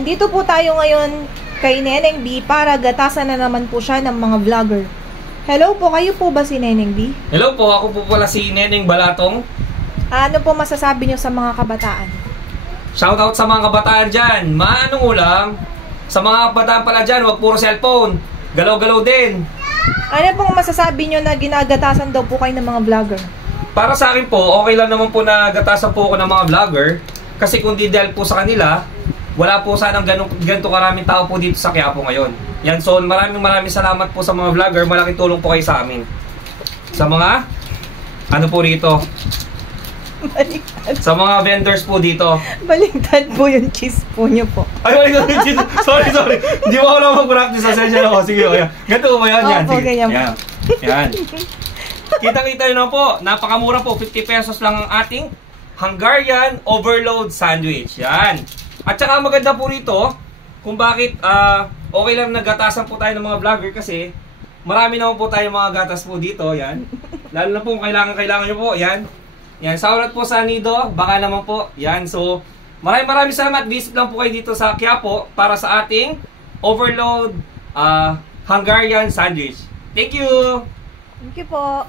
Nandito po tayo ngayon kay Neneng B para gatasan na naman po siya ng mga vlogger. Hello po, kayo po ba si Neneng B? Hello po, ako po pala si Neneng Balatong. Ano po masasabi niyo sa mga kabataan? Shoutout sa mga kabataan dyan. Maanong ulam? Sa mga kabataan pala dyan, huwag puro cellphone. Galaw-galaw din. Ano pong masasabi niyo na ginagatasan daw po kayo ng mga vlogger? Para sa akin po, okay lang naman po na gatasan po ako ng mga vlogger. Kasi kung di dahil po sa kanila, wala po sanang ganito karaming tao po dito sa Quiapo ngayon. Yan, so maraming salamat po sa mga vlogger. Malaking tulong po kayo sa amin. Sa mga, ano po rito? Baliktad. Sa mga vendors po dito. Baliktad po yung cheese po niyo po. Ay, sorry. Hindi mo ako lang mag-practice sa session ako. Sige, okay. Ganito ba yan? Yan, Opo, sige. ganyan. Yan. Kitang-kita nyo na po. Napakamura po. 50 pesos lang ang ating Hungarian Overload Sandwich. Yan. At saka maganda po rito kung bakit okay lang nagatasan po tayo ng mga vlogger kasi marami naman po tayong mga gatas po dito. Yan. Lalo na po kung kailangan nyo po. Yan. Yan. Saurat po sa nido. Baka naman po. Yan. So, maraming salamat. Visit lang po kayo dito sa Quiapo para sa ating Overload Hungarian Sandwich. Thank you! Thank you po.